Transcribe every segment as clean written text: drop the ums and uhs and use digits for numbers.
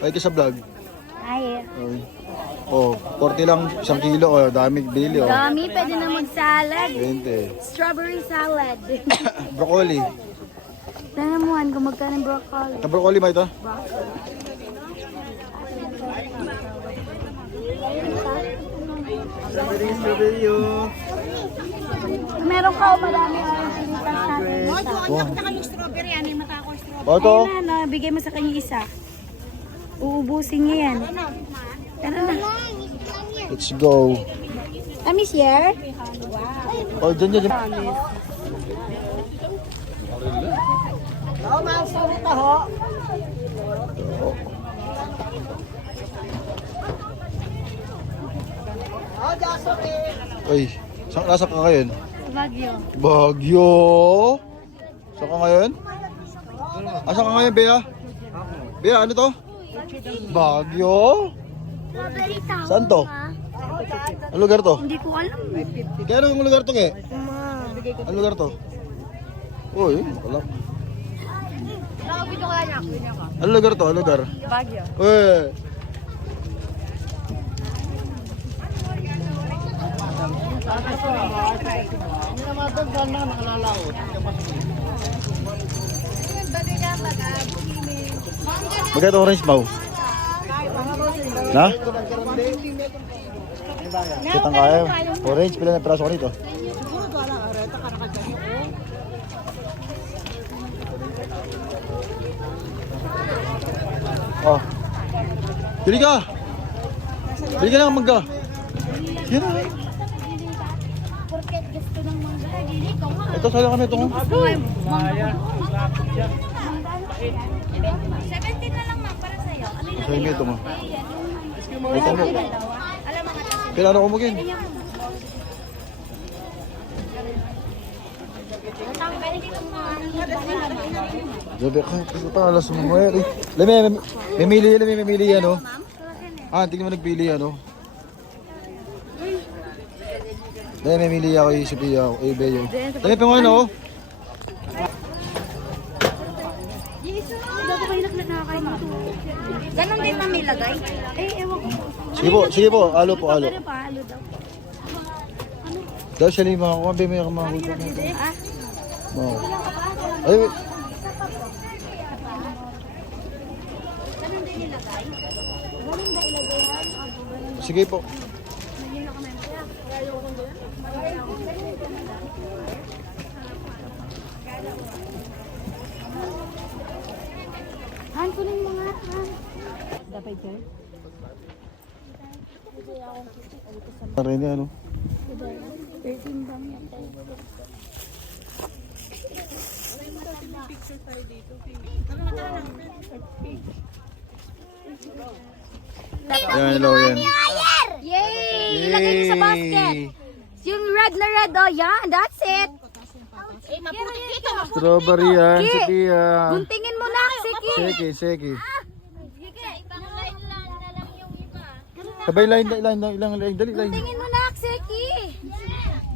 Ay, ka sa vlog. Ay. Ay. Oh, 40 lang, 1 kilo. Oh, dami bili. Oh. Dami, pwede na mag-salad. 20. Strawberry salad. Broccoli. Tanamuhan kung magkano ng broccoli. Ang broccoli ba ito? Meron ka o marami ang pinitas natin. Oh, ito. Ayun na, bigay mo sa kanya isa. Uubusin niya yan. Tara na. Let's go. Tamis here? Oh, dyan. Ay, nasa ka ngayon? Bagyo. Bagyo. Saan ka ngayon? Asa ka ngayon, Bea? Bea, ano to? Bagyo? Strawberry town. Saan to? Ano lugar to? Hindi ko alam. Kaya anong lugar to, ke? Ano lugar to? Uy, wala. Ano lugar to? Ano lugar? Bagyo. Uy. Magkano orange bao? Na? Kitang kaya. Orange, pila na piraso ko nito? Oh. Bili ka! Bili ka ng mangga. Yan na. Porket gusto ng mangga. Dili ko nga. Ito, sala kami ito. 17 na lang ma'am para sa'yo. Ano yung Sa ito mo. Ito mo. alam mo ka? Kailangan ko magin. Sabi ka, puta, alas mo mo eh. Memili yan, oh. Ah, tingnan mo nagpili yan, oh. Dahil memili ako yung Sophia, eh, Beo. Dahil pa mo ano, oh. Ganon din ma'am nilagay? Eh, ewan ko. Sige po, alo po, alo. Ano pa? Halo daw. Dahil siya lang yung mga kumambi, may mga hutot na ito. Ah? Ay, wait. Ganon din nilagay? Ganon ba ilagay yan? Sige po. Han, kunin mo nga, Han. Dapat dyan? Pare niya, ano? 13 bang yan? Yan, hello, yan. Yay! Ilagay niyo sa basket. Yung red na red, oh, yan. That's it. Strawberry yan, Ki, Sophia. guntingin mo na, Siki. Seki. Sabay line, dali, line. Guntingin mo na, Siki.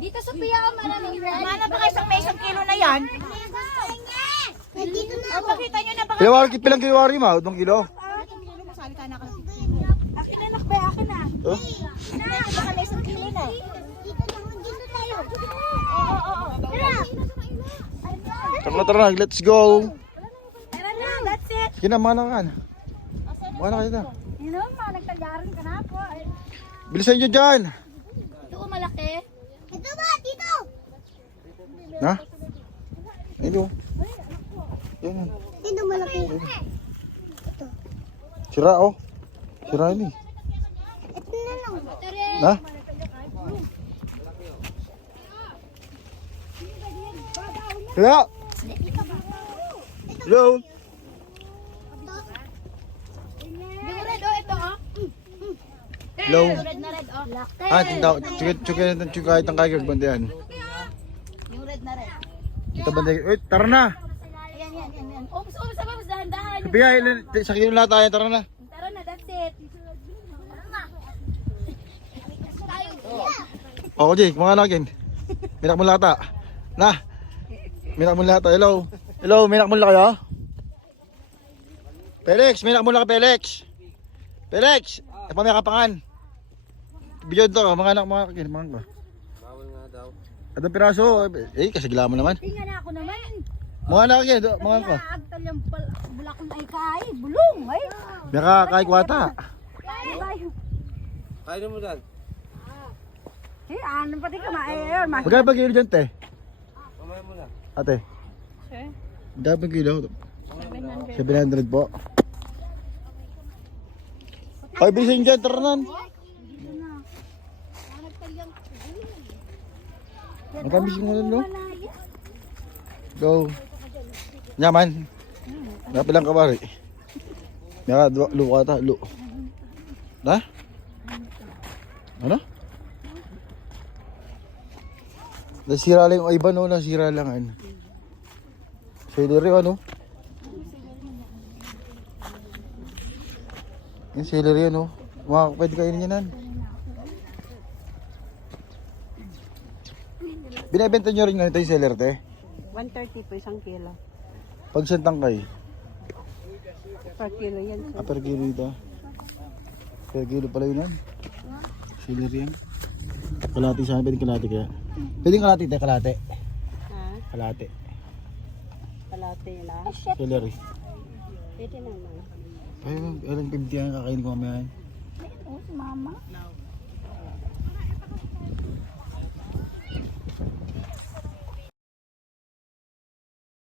Dito sa Pia, maraming red. Mana ba kayo may 1 kilo na yan? Dito na. Pakita nyo na ba? Pilang kilowari ma? 2 kilo? Akin na, nakbay, akin na. Oh? Baka may 1 kilo na. Dito tayo. Tara na, let's go. Tara na, that's it. Kinamanangan. Mana kayo na. You know, nagtagaran ka na po. Bilisan nyo dyan. Ito ko malaki. Ito ba? Dito. Ha? Ayun. Yan. Dito malaki. Sira, oh. Sira ini. Ito na lang. Na? Sira. Hello. Di ko red, oh, ito, oh. Hello. Red na red, oh. Laki. Ah, tindaw. Chuka itang kagag bandian. Yung red na red. Ito bandian. Uy, tara na. Yan. Oops, dahan-dahan. Pia, sa kilo na tayo. Tara na. Tara na, that's it. Ako, Jay. Mga nagin. Minak mo lata. Na. Minak mo lata. Hello. Hello, minak mo lata kayo? Felix, may nakamula ka, Felix. Felix, pamiyakapangan. Biyod to, mga anak, mga ka. Bawal nga daw. Adong piraso, kasigla mo naman. Tingnan ako naman. Mga anak yan, mga ka. Agtal yung bulakon ay kay. Bulong ay. Biyaka kahit kwata. Kaya mo dyan. Eh, ano pati ka ma-air. Magkano pa kilo dyan, te? Mamaya mo na. Ate. Magkano pa kilo? 700 po. Ay, bilisin dyan, taranan. Magkano mo nun, no? Go. Nyaman. Napilang kabari. Maka, luka ata, lu. Ha? Ano? Nasira lang yung iba, no? Nasira lang, ano? Celery, ano? Yung celery, ano? Pwede kainin yan, binibenta nyo rin ganito yung celery, te? 130 po isang kilo. Pag santang kay? Per kilo yan. Per kilo ito. Per kilo pala yun, celery yan. Kalati sa akin, pwedeng kalati kaya. Pwedeng kalati, te, kalati. Ha? Kalati. Palate na. Celery. Pwede naman. Ay, ilang 50 yan, kakainin ko mamaya yan. Oh, si mama.